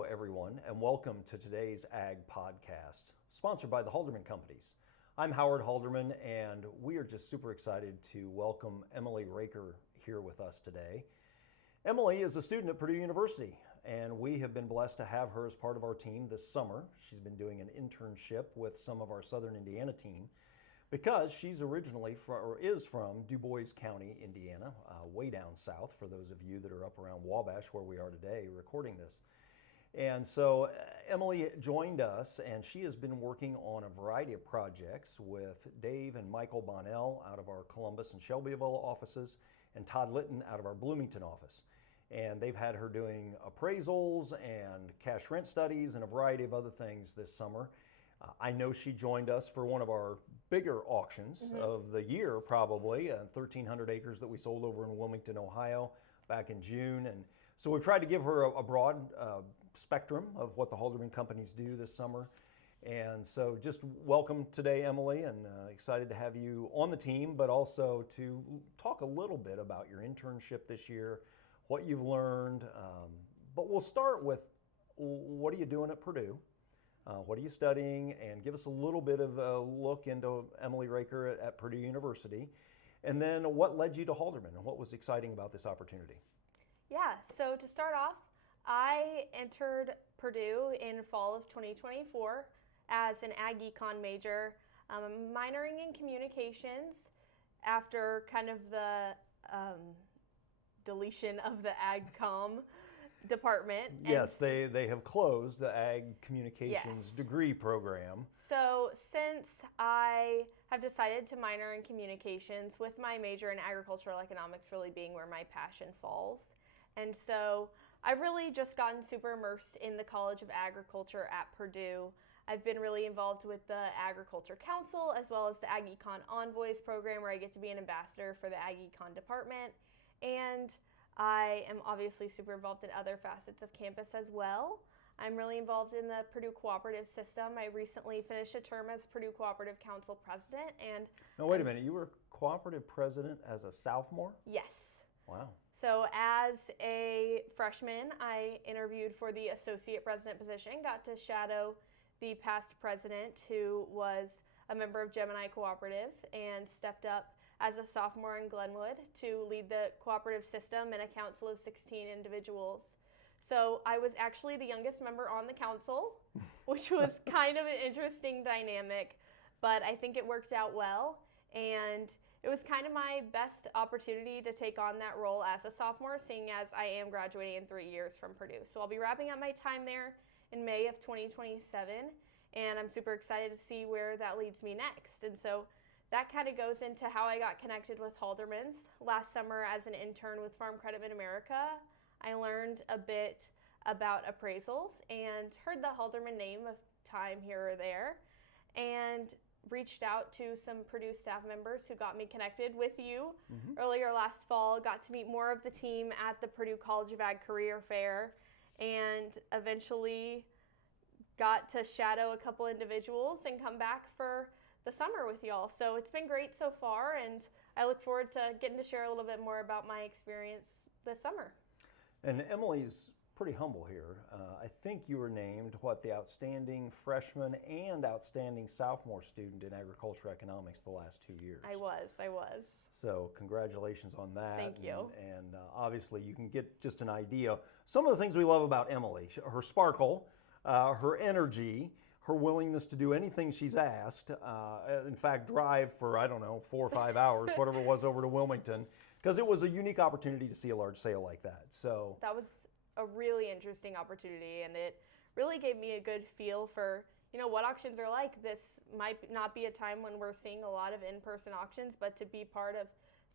Hello, everyone, and welcome to today's Ag Podcast, sponsored by the Halderman Companies. I'm Howard Halderman, and we are just super excited to welcome Emily Recker here with us today. Emily is a student at Purdue University, and we have been blessed to have her as part of our team this summer. She's been doing an internship with some of our Southern Indiana team because she's originally is from Du Bois County, Indiana, way down south for those of you that are up around Wabash where we are today recording this. And so Emily joined us, and she has been working on a variety of projects with Dave and Michael Bonnell out of our Columbus and Shelbyville offices, and Todd Litten out of our Bloomington office. And they've had her doing appraisals and cash rent studies and a variety of other things this summer. I know she joined us for one of our bigger auctions of the year, probably, 1,300 acres that we sold over in Wilmington, Ohio, back in June. And so we've tried to give her a broad spectrum of what the Halderman Companies do this summer. And so just welcome today, Emily, and excited to have you on the team, but also to talk a little bit about your internship this year, what you've learned. But we'll start with, what are you doing at Purdue? What are you studying? And give us a little bit of a look into Emily Recker at Purdue University. And then what led you to Halderman and what was exciting about this opportunity? Yeah, so to start off, I entered Purdue in fall of 2024 as an Ag Econ major, minoring in communications after kind of the deletion of the Ag Com department. Yes, they have closed the Ag Communications degree program. So since I have decided to minor in communications, with my major in agricultural economics really being where my passion falls. And so I've really just gotten super immersed in the College of Agriculture at Purdue. I've been really involved with the Agriculture Council as well as the Ag Econ Envoys program, where I get to be an ambassador for the Ag Econ department. And I am obviously super involved in other facets of campus as well. I'm really involved in the Purdue Cooperative System. I recently finished a term as Purdue Cooperative Council President. And no, wait a minute. You were Cooperative President as a sophomore? Yes. Wow. So as a freshman, I interviewed for the Associate President position, got to shadow the past president who was a member of Gemini Cooperative, and stepped up as a sophomore in Glenwood to lead the cooperative system and a council of 16 individuals. So I was actually the youngest member on the council, which was kind of an interesting dynamic, but I think it worked out well. And it was kind of my best opportunity to take on that role as a sophomore, seeing as I am graduating in 3 years from Purdue. So I'll be wrapping up my time there in May of 2027, and I'm super excited to see where that leads me next. And so that kind of goes into how I got connected with Halderman's. Last summer as an intern with Farm Credit Mid-America, I learned a bit about appraisals and heard the Halderman name a time here or there, and reached out to some Purdue staff members who got me connected with you earlier last fall, got to meet more of the team at the Purdue College of Ag Career Fair, and eventually got to shadow a couple individuals and come back for the summer with y'all. So it's been great so far, and I look forward to getting to share a little bit more about my experience this summer. And Emily's pretty humble here. I think you were named, the outstanding freshman and outstanding sophomore student in agricultural economics the last 2 years. I was. So congratulations on that. Thank you. And obviously you can get just an idea. Some of the things we love about Emily, her sparkle, her energy, her willingness to do anything she's asked. In fact, drive for, 4 or 5 hours, whatever it was, over to Wilmington, because it was a unique opportunity to see a large sale like that. So that was a really interesting opportunity, and it really gave me a good feel for what auctions are like. This might not be a time when we're seeing a lot of in-person auctions, but to be part of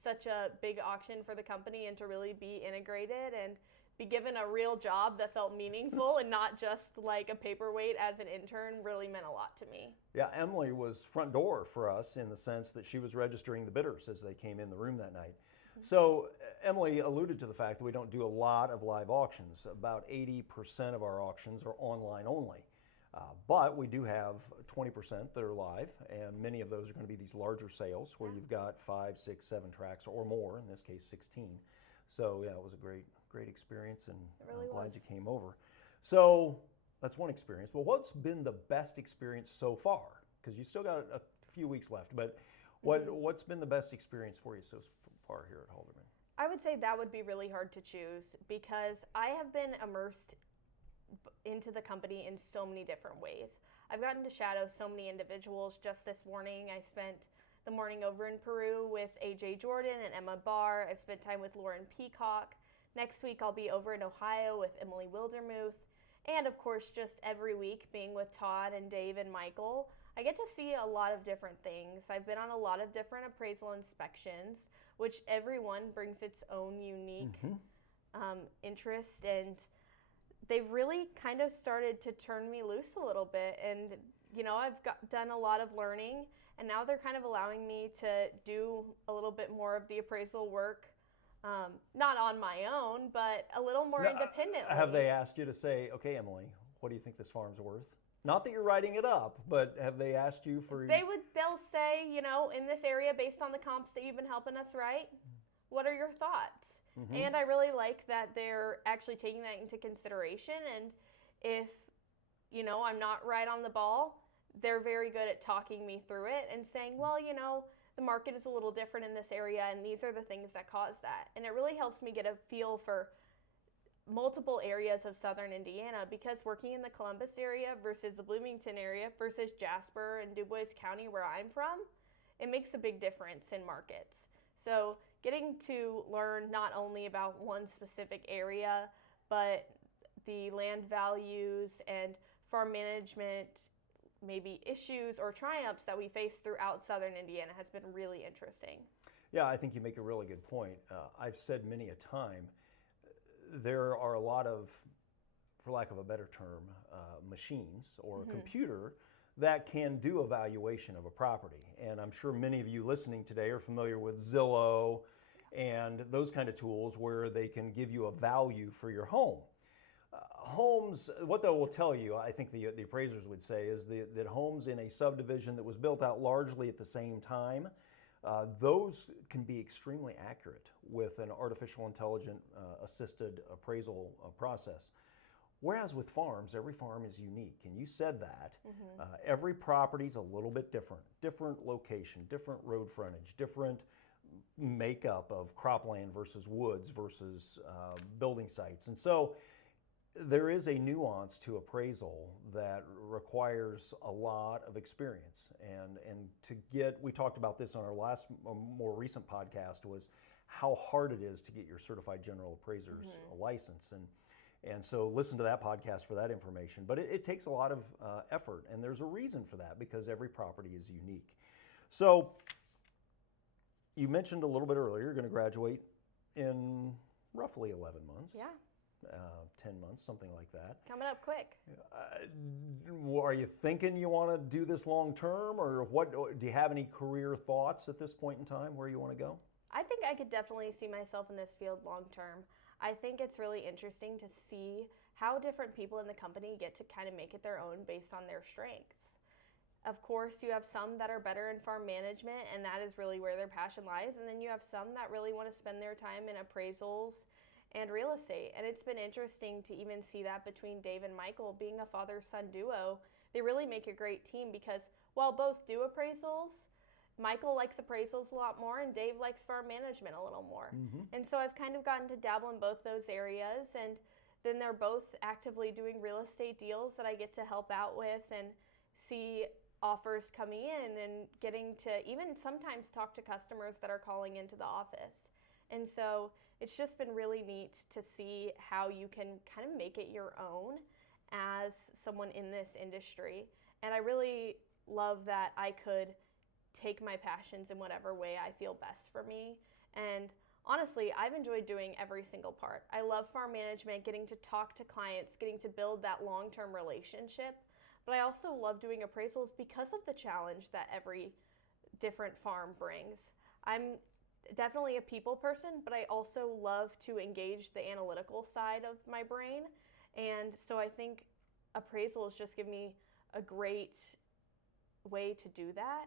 such a big auction for the company and to really be integrated and be given a real job that felt meaningful and not just like a paperweight as an intern really meant a lot to me. Yeah, Emily was front door for us in the sense that she was registering the bidders as they came in the room that night. So Emily alluded to the fact that we don't do a lot of live auctions. About 80% of our auctions are online only. But we do have 20% that are live, and many of those are going to be these larger sales where you've got 5, 6, 7 tracks or more, in this case 16. So yeah, it was a great experience, and I'm glad you came over. So that's one experience. Well, what's been the best experience so far? Because you still got a few weeks left, but what's been the best experience for you so far here at Halderman? I would say that would be really hard to choose because I have been immersed into the company in so many different ways. I've gotten to shadow so many individuals. Just this morning, I spent the morning over in Peru with AJ Jordan and Emma Barr. I've spent time with Lauren Peacock. Next week, I'll be over in Ohio with Emily Wildermuth. And of course, just every week being with Todd and Dave and Michael, I get to see a lot of different things. I've been on a lot of different appraisal inspections, which every one brings its own unique interest, and they've really kind of started to turn me loose a little bit. And, I've done a lot of learning, and now they're kind of allowing me to do a little bit more of the appraisal work, not on my own, but a little more independently. Have they asked you to say, okay, Emily, what do you think this farm's worth? Not that you're writing it up, but have they asked you for... They'll say, in this area, based on the comps that you've been helping us write, what are your thoughts? And I really like that they're actually taking that into consideration. And if, I'm not right on the ball, they're very good at talking me through it and saying, well, the market is a little different in this area, and these are the things that cause that. And it really helps me get a feel for multiple areas of southern Indiana, because working in the Columbus area versus the Bloomington area versus Jasper and Du Bois County, where I'm from, it makes a big difference in markets. So getting to learn not only about one specific area, but the land values and farm management, maybe issues or triumphs that we face throughout southern Indiana has been really interesting. Yeah, I think you make a really good point. I've said many a time, there are a lot of, for lack of a better term, machines or a computer that can do evaluation of a property. And I'm sure many of you listening today are familiar with Zillow and those kind of tools where they can give you a value for your home. Homes, what they will tell you, I think the appraisers would say, is that homes in a subdivision that was built out largely at the same time, those can be extremely accurate with an artificial intelligent assisted appraisal process. Whereas with farms, every farm is unique, and you said that. Every property's a little bit different. Different location, different road frontage, different makeup of cropland versus woods versus building sites. And so there is a nuance to appraisal that requires a lot of experience. And to get, we talked about this on our last, more recent podcast, was how hard it is to get your certified general appraiser's license. And so listen to that podcast for that information. But it takes a lot of effort, and there's a reason for that, because every property is unique. So you mentioned a little bit earlier, you're going to graduate in roughly 11 months. Yeah. 10 months, something like that. Coming up quick. Are you thinking you want to do this long term, or what? Do you have any career thoughts at this point in time where you want to go? I think I could definitely see myself in this field long term. I think it's really interesting to see how different people in the company get to kind of make it their own based on their strengths. Of course, you have some that are better in farm management, and that is really where their passion lies. And then you have some that really want to spend their time in appraisals and real estate. And it's been interesting to even see that between Dave and Michael, being a father-son duo. They really make a great team, because while both do appraisals, Michael likes appraisals a lot more, and Dave likes farm management a little more. And so I've kind of gotten to dabble in both those areas, and then they're both actively doing real estate deals that I get to help out with and see offers coming in, and getting to even sometimes talk to customers that are calling into the office. And so it's just been really neat to see how you can kind of make it your own as someone in this industry. And I really love that I could take my passions in whatever way I feel best for me. And honestly, I've enjoyed doing every single part. I love farm management, getting to talk to clients, getting to build that long-term relationship. But I also love doing appraisals because of the challenge that every different farm brings. I'm definitely a people person, but I also love to engage the analytical side of my brain. And so I think appraisals just give me a great way to do that.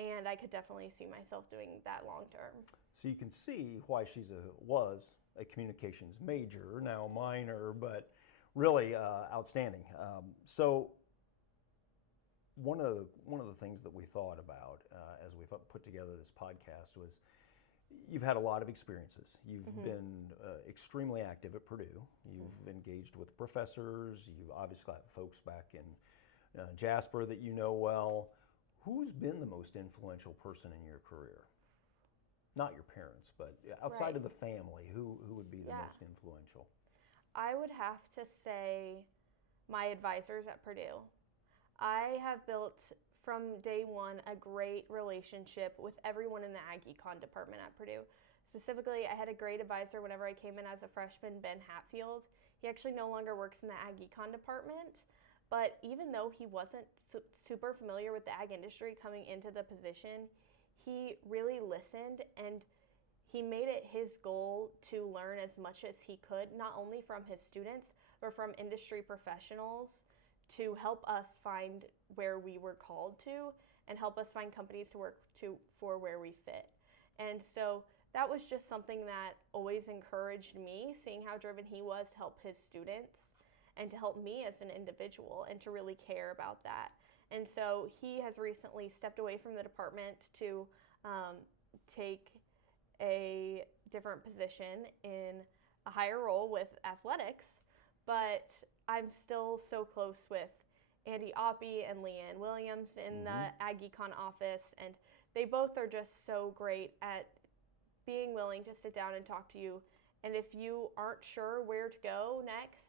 And I could definitely see myself doing that long term. So you can see why she was a communications major, now minor, but Really outstanding. So one of the things that we thought about as we put together this podcast was you've had a lot of experiences. You've been extremely active at Purdue. You've engaged with professors. You've obviously got folks back in Jasper that you know well. Who's been the most influential person in your career? Not your parents, but outside of the family, who would be the most influential? I would have to say my advisors at Purdue. I have built from day one a great relationship with everyone in the Ag Econ department at Purdue. Specifically, I had a great advisor whenever I came in as a freshman, Ben Hatfield. He actually no longer works in the Ag Econ department, but even though he wasn't super familiar with the ag industry coming into the position, he really listened, and he made it his goal to learn as much as he could, not only from his students, but from industry professionals, to help us find where we were called to and help us find companies to work for where we fit. And so that was just something that always encouraged me, seeing how driven he was to help his students and to help me as an individual and to really care about that. And so he has recently stepped away from the department to take a different position in a higher role with athletics, but I'm still so close with Andy Oppie and Leanne Williams in the Ag Econ office, and they both are just so great at being willing to sit down and talk to you. And if you aren't sure where to go next,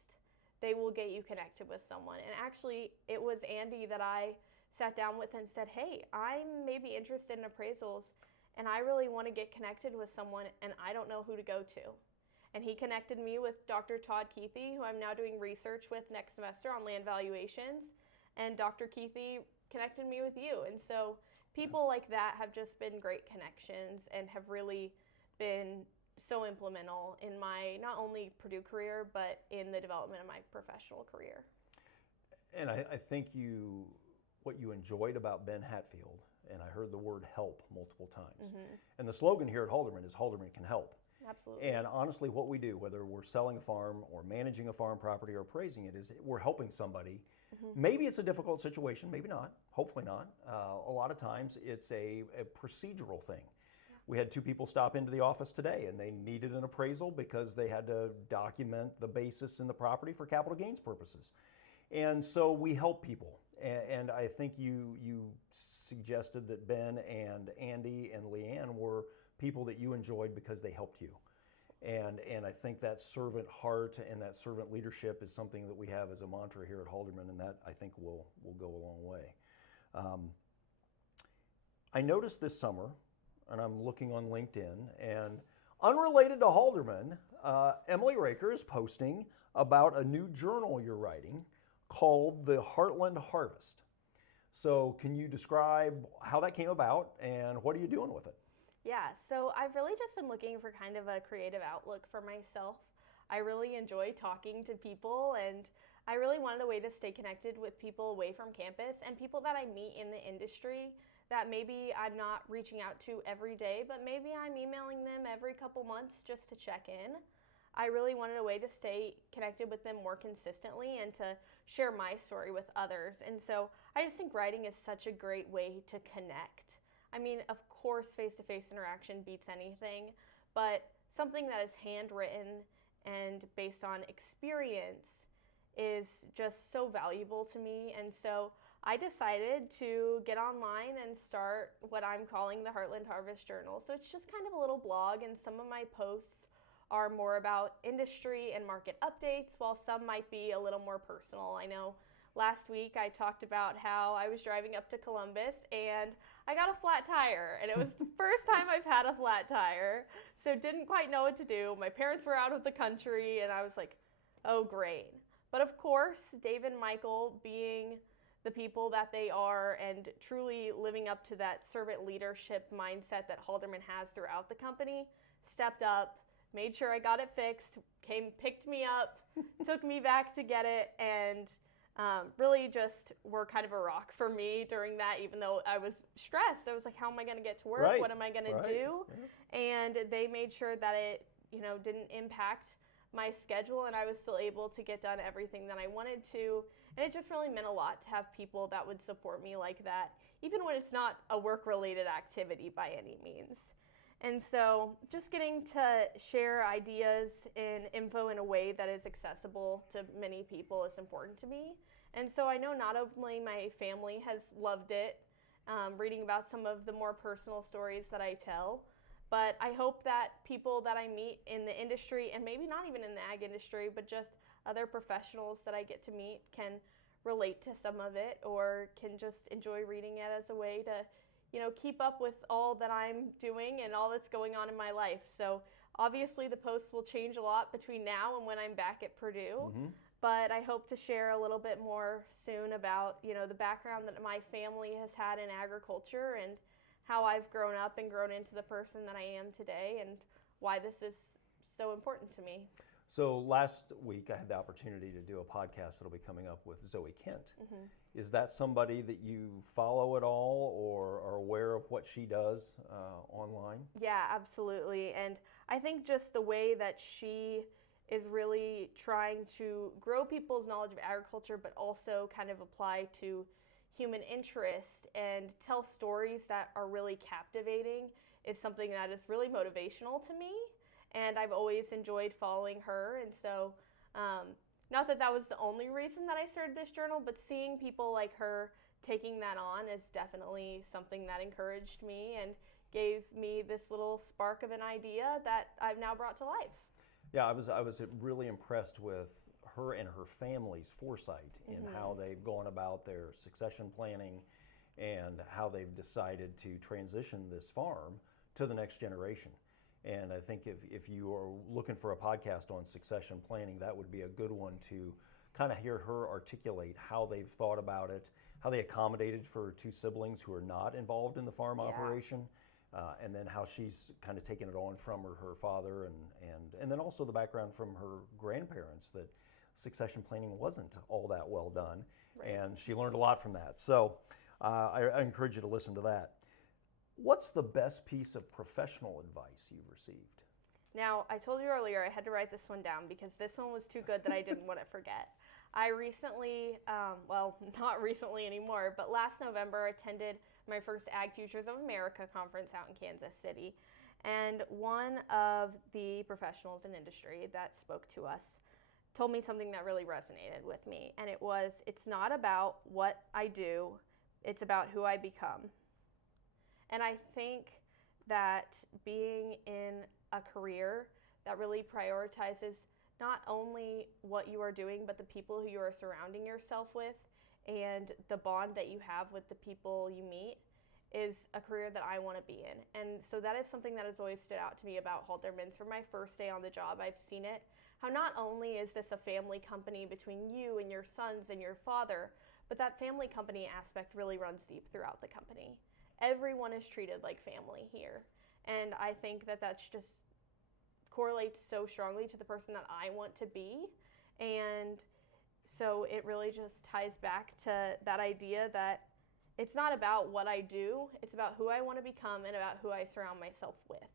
they will get you connected with someone. And actually, it was Andy that I sat down with and said, hey, I'm maybe interested in appraisals, and I really want to get connected with someone, and I don't know who to go to. And he connected me with Dr. Todd Keithy, who I'm now doing research with next semester on land valuations. And Dr. Keithy connected me with you. And so people like that have just been great connections and have really been so implemental in my not only Purdue career, but in the development of my professional career. And I think what you enjoyed about Ben Hatfield, and I heard the word help multiple times. And the slogan here at Halderman is Halderman can help. Absolutely. And honestly, what we do, whether we're selling a farm or managing a farm property or appraising it, is we're helping somebody. Maybe it's a difficult situation, maybe not, hopefully not. A lot of times it's a procedural thing. We had two people stop into the office today, and they needed an appraisal because they had to document the basis in the property for capital gains purposes. And so we help people. And I think you suggested that Ben and Andy and Leanne were people that you enjoyed because they helped you. And I think that servant heart and that servant leadership is something that we have as a mantra here at Halderman, and that I think will go a long way. I noticed this summer, and I'm looking on LinkedIn, and unrelated to Halderman, Emily Recker is posting about a new journal you're writing called the Heartland Harvest. So can you describe how that came about and what are you doing with it? Yeah, so I've really just been looking for kind of a creative outlook for myself. I really enjoy talking to people, and I really wanted a way to stay connected with people away from campus and people that I meet in the industry that maybe I'm not reaching out to every day, but maybe I'm emailing them every couple months just to check in. I really wanted a way to stay connected with them more consistently and to share my story with others. And so I just think writing is such a great way to connect. I mean, of course, face-to-face interaction beats anything, but something that is handwritten and based on experience is just so valuable to me. And so I decided to get online and start what I'm calling the Heartland Harvest Journal. So it's just kind of a little blog, and some of my posts are more about industry and market updates, while some might be a little more personal. I know last week I talked about how I was driving up to Columbus and I got a flat tire, and it was the first time I've had a flat tire, so didn't quite know what to do. My parents were out of the country, and I was like, oh great. But of course, Dave and Michael, being the people that they are and truly living up to that servant leadership mindset that Halderman has throughout the company, stepped up, made sure I got it fixed, picked me up, took me back to get it, and really just were kind of a rock for me during that, even though I was stressed. I was like, how am I going to get to work? Right. What am I going to do? Yeah. And they made sure that it, didn't impact my schedule, and I was still able to get done everything that I wanted to. And it just really meant a lot to have people that would support me like that, even when it's not a work-related activity by any means. And so just getting to share ideas and info in a way that is accessible to many people is important to me. And so I know not only my family has loved it, reading about some of the more personal stories that I tell, but I hope that people that I meet in the industry, and maybe not even in the ag industry, but just other professionals that I get to meet, can relate to some of it or can just enjoy reading it as a way to, keep up with all that I'm doing and all that's going on in my life. So obviously the posts will change a lot between now and when I'm back at Purdue. Mm-hmm. But I hope to share a little bit more soon about, the background that my family has had in agriculture and how I've grown up and grown into the person that I am today and why this is so important to me. So last week I had the opportunity to do a podcast that'll be coming up with Zoe Kent. Mm-hmm. Is that somebody that you follow at all or are aware of what she does online? Yeah, absolutely. And I think just the way that she is really trying to grow people's knowledge of agriculture, but also kind of apply to human interest and tell stories that are really captivating is something that is really motivational to me. And I've always enjoyed following her. And so, not that was the only reason that I started this journal, but seeing people like her taking that on is definitely something that encouraged me and gave me this little spark of an idea that I've now brought to life. Yeah, I was really impressed with her and her family's foresight in Mm-hmm. how they've gone about their succession planning and how they've decided to transition this farm to the next generation. And I think if you are looking for a podcast on succession planning, that would be a good one to kind of hear her articulate how they've thought about it, how they accommodated for two siblings who are not involved in the farm operation, and then how she's kind of taken it on from her father, and then also the background from her grandparents, that succession planning wasn't all that well done, Right. and she learned a lot from that. So I encourage you to listen to that. What's the best piece of professional advice you've received? Now, I told you earlier I had to write this one down because this one was too good that I didn't want to forget. I recently, not recently anymore, but last November attended my first Ag Futures of America conference out in Kansas City. And one of the professionals in industry that spoke to us told me something that really resonated with me. And it was, it's not about what I do, it's about who I become. And I think that being in a career that really prioritizes not only what you are doing, but the people who you are surrounding yourself with and the bond that you have with the people you meet is a career that I want to be in. And so that is something that has always stood out to me about Halderman's. From my first day on the job, I've seen it. How not only is this a family company between you and your sons and your father, but that family company aspect really runs deep throughout the company. Everyone is treated like family here. And I think that that's just correlates so strongly to the person that I want to be. And so it really just ties back to that idea that it's not about what I do, it's about who I want to become and about who I surround myself with.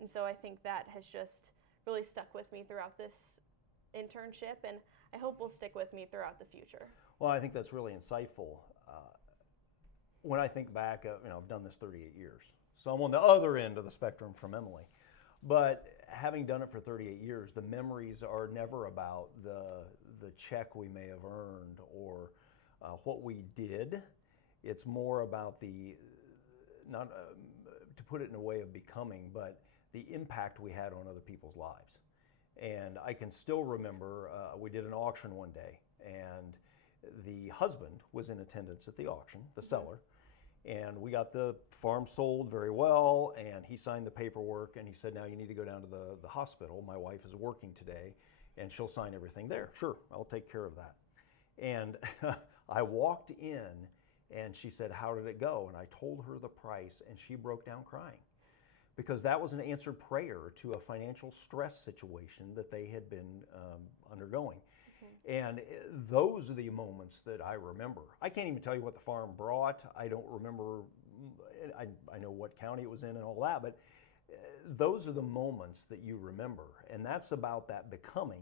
And so I think that has just really stuck with me throughout this internship, and I hope will stick with me throughout the future. Well, I think that's really insightful. When I think back, I've done this 38 years, so I'm on the other end of the spectrum from Emily. But having done it for 38 years, the memories are never about the check we may have earned or what we did. It's more about not to put it in a way of becoming, but the impact we had on other people's lives. And I can still remember we did an auction one day, and the husband was in attendance at the auction, the seller, and we got the farm sold very well, and he signed the paperwork, and he said, now you need to go down to the hospital. My wife is working today, and she'll sign everything there. Sure, I'll take care of that. And I walked in, and she said, how did it go? And I told her the price, and she broke down crying, because that was an answered prayer to a financial stress situation that they had been undergoing. And those are the moments that I remember. I can't even tell you what the farm brought. I don't remember. I know what county it was in and all that, but those are the moments that you remember, and that's about that becoming.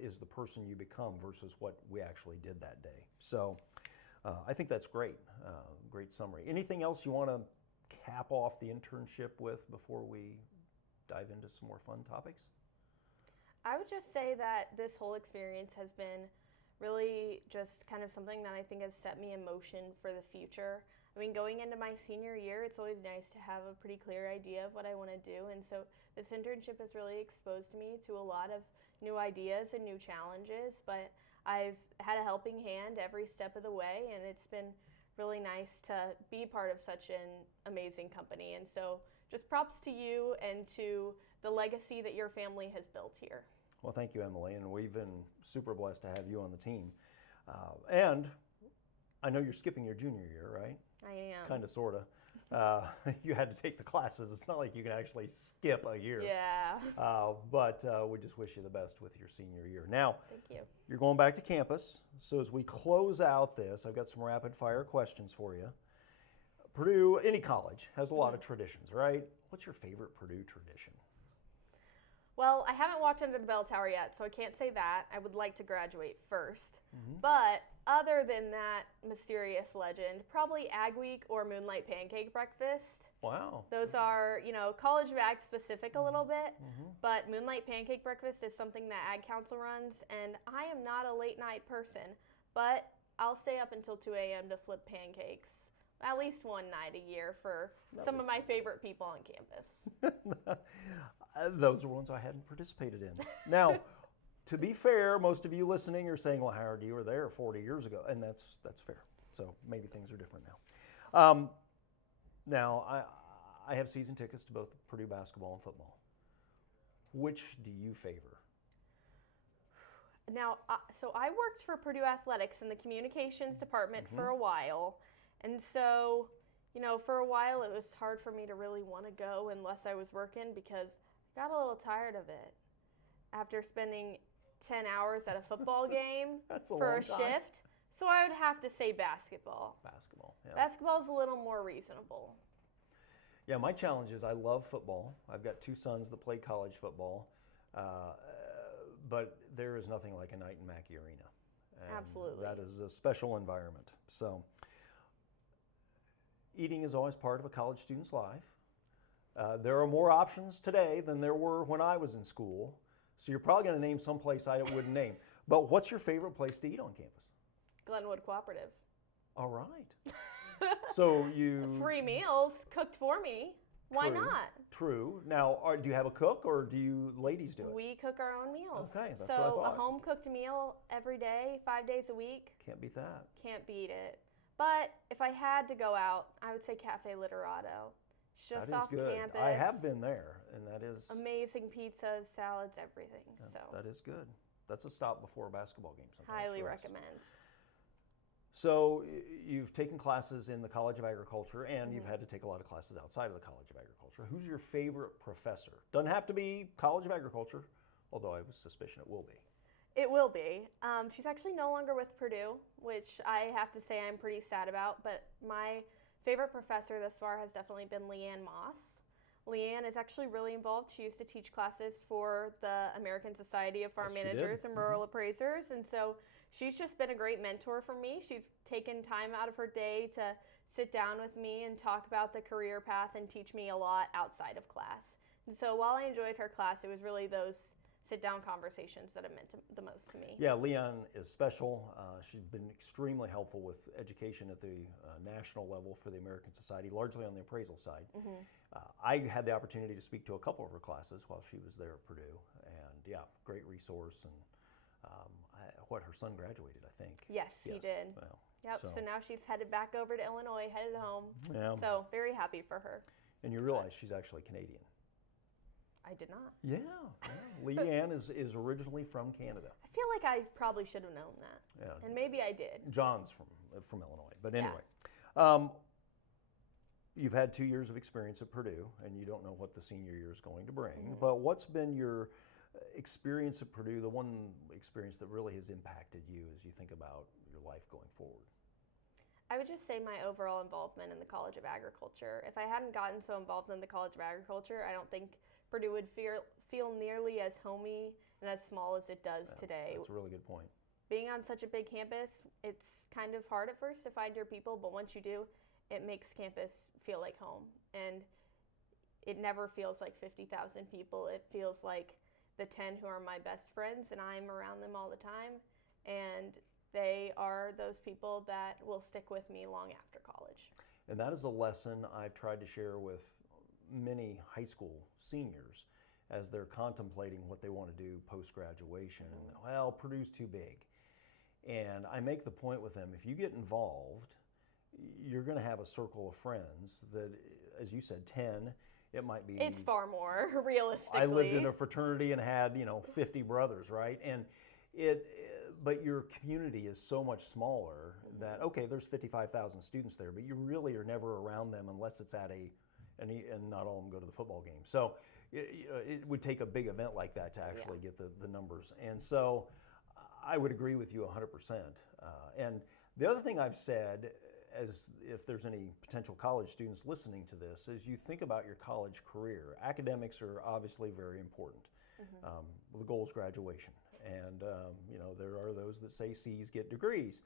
Is the person you become versus what we actually did that day. So I think that's great. Great summary. Anything else you want to cap off the internship with before we dive into some more fun topics? I would just say that this whole experience has been really just kind of something that I think has set me in motion for the future. I mean, going into my senior year, it's always nice to have a pretty clear idea of what I want to do. And so this internship has really exposed me to a lot of new ideas and new challenges. But I've had a helping hand every step of the way, and it's been really nice to be part of such an amazing company. And so just props to you and to the legacy that your family has built here. Well, thank you, Emily, and we've been super blessed to have you on the team. And I know you're skipping your junior year, right? I am. Kind of, sort of. You had to take the classes. It's not like you can actually skip a year. Yeah. But we just wish you the best with your senior year. Now, Thank you. You're going back to campus. So as we close out this, I've got some rapid fire questions for you. Purdue, any college, has a lot of traditions, right? What's your favorite Purdue tradition? Well, I haven't walked under the bell tower yet, so I can't say that. I would like to graduate first. But other than that mysterious legend, probably Ag Week or Moonlight Pancake Breakfast. Wow. Those are, College of Ag specific a little bit, but Moonlight Pancake Breakfast is something that Ag Council runs, and I am not a late night person, but I'll stay up until 2 a.m. to flip pancakes at least one night a year for some of my favorite people on campus. Those are ones I hadn't participated in. Now, to be fair, most of you listening are saying, well, Howard, you were there 40 years ago, and that's fair. So maybe things are different now. Now, I have season tickets to both Purdue basketball and football. Which do you favor? Now, so I worked for Purdue Athletics in the communications department for a while, and so, for a while it was hard for me to really want to go unless I was working because I got a little tired of it after spending 10 hours at a football game for a shift. So I would have to say basketball. Basketball, yeah. Basketball is a little more reasonable. Yeah, my challenge is I love football. I've got two sons that play college football, but there is nothing like a night in Mackey Arena. And absolutely. That is a special environment. So eating is always part of a college student's life. There are more options today than there were when I was in school. So you're probably going to name some place I wouldn't name. But what's your favorite place to eat on campus? Glenwood Cooperative. All right. So you... Free meals cooked for me. Why not? True. Now, do you have a cook or do you ladies do it? We cook our own meals. Okay, that's what I thought. So a home cooked meal every day, 5 days a week. Can't beat that. Can't beat it. But if I had to go out, I would say Cafe Literato. It's just that is off good. campus. I have been there, and that is... Amazing pizzas, salads, everything. That is good. That's a stop before a basketball game sometimes. Highly recommend. So you've taken classes in the College of Agriculture, and you've had to take a lot of classes outside of the College of Agriculture. Who's your favorite professor? Doesn't have to be College of Agriculture, although I have a suspicion it will be. It will be. She's actually no longer with Purdue, which I have to say I'm pretty sad about, but my favorite professor thus far has definitely been Leanne Moss. Leanne is actually really involved. She used to teach classes for the American Society of Farm Managers and Rural Appraisers, and so she's just been a great mentor for me. She's taken time out of her day to sit down with me and talk about the career path and teach me a lot outside of class. And so while I enjoyed her class, it was really those sit-down conversations that have meant the most to me. Yeah, Leanne is special. She's been extremely helpful with education at the national level for the American Society, largely on the appraisal side. I had the opportunity to speak to a couple of her classes while she was there at Purdue, and yeah, great resource. And her son graduated, I think. Yes, he did. Well, yep. So now she's headed back over to Illinois, headed home. Yeah. So very happy for her. And you realize she's actually Canadian. I did not. Yeah. Leanne is originally from Canada. I feel like I probably should have known that. Yeah. And maybe I did. John's from Illinois. But anyway, you've had 2 years of experience at Purdue, and you don't know what the senior year is going to bring. But what's been your experience at Purdue, the one experience that really has impacted you as you think about your life going forward? I would just say my overall involvement in the College of Agriculture. If I hadn't gotten so involved in the College of Agriculture, I don't think Purdue would feel nearly as homey and as small as it does today. That's a really good point. Being on such a big campus, it's kind of hard at first to find your people, but once you do, it makes campus feel like home. And it never feels like 50,000 people. It feels like the 10 who are my best friends, and I'm around them all the time. And they are those people that will stick with me long after college. And that is a lesson I've tried to share with many high school seniors as they're contemplating what they want to do post-graduation. And, well, Purdue's too big. And I make the point with them, if you get involved, you're going to have a circle of friends that, as you said, 10, it might be... It's far more, realistically. I lived in a fraternity and had, 50 brothers, right? And but your community is so much smaller that, okay, there's 55,000 students there, but you really are never around them unless it's at and not all of them go to the football game. So it would take a big event like that to actually get the numbers. And so I would agree with you 100%. And the other thing I've said, as if there's any potential college students listening to this, is you think about your college career. Academics are obviously very important. The goal is graduation. And, there are those that say C's get degrees.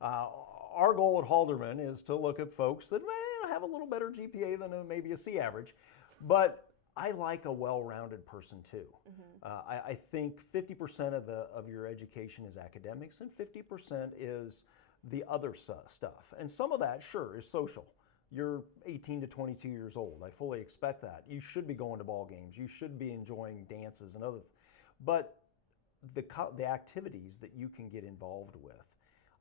Our goal at Halderman is to look at folks that may have a little better GPA than maybe a C average, but I like a well-rounded person too. I think 50% of your education is academics and 50% is the other stuff. And some of that, sure, is social. You're 18 to 22 years old. I fully expect that. You should be going to ball games. You should be enjoying dances and other, but the activities that you can get involved with.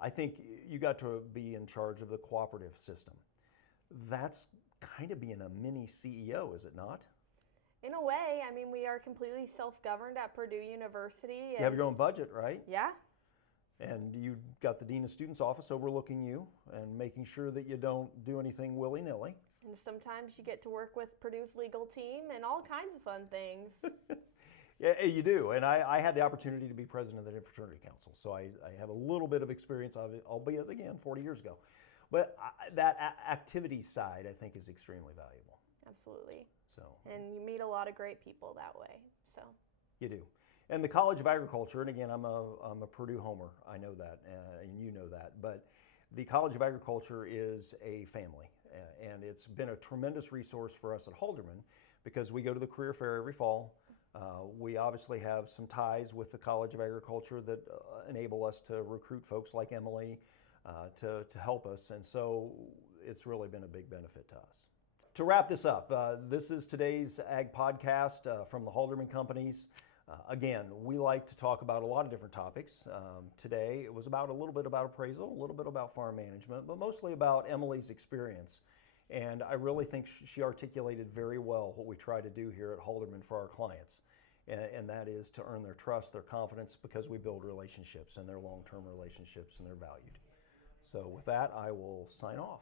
I think you got to be in charge of the cooperative system. That's kind of being a mini CEO, is it not? In a way, I mean, we are completely self-governed at Purdue University. You have your own budget, right? Yeah. And you got the Dean of Students office overlooking you and making sure that you don't do anything willy-nilly. And sometimes you get to work with Purdue's legal team and all kinds of fun things. Yeah, you do. And I had the opportunity to be president of the Fraternity Council, so I have a little bit of experience of it, albeit, again, 40 years ago. But that activity side, I think, is extremely valuable. Absolutely. So. And you meet a lot of great people that way. So. You do. And the College of Agriculture, and again, I'm a Purdue homer, I know that, and you know that, but the College of Agriculture is a family, and it's been a tremendous resource for us at Halderman because we go to the career fair every fall. We obviously have some ties with the College of Agriculture that enable us to recruit folks like Emily to help us, and so it's really been a big benefit to us. To wrap this up, this is today's Ag Podcast from the Halderman Companies. Again, we like to talk about a lot of different topics. Today, it was about a little bit about appraisal, a little bit about farm management, but mostly about Emily's experience. And I really think she articulated very well what we try to do here at Halderman for our clients. And that is to earn their trust, their confidence, because we build relationships, and they're long-term relationships, and they're valued. So with that, I will sign off.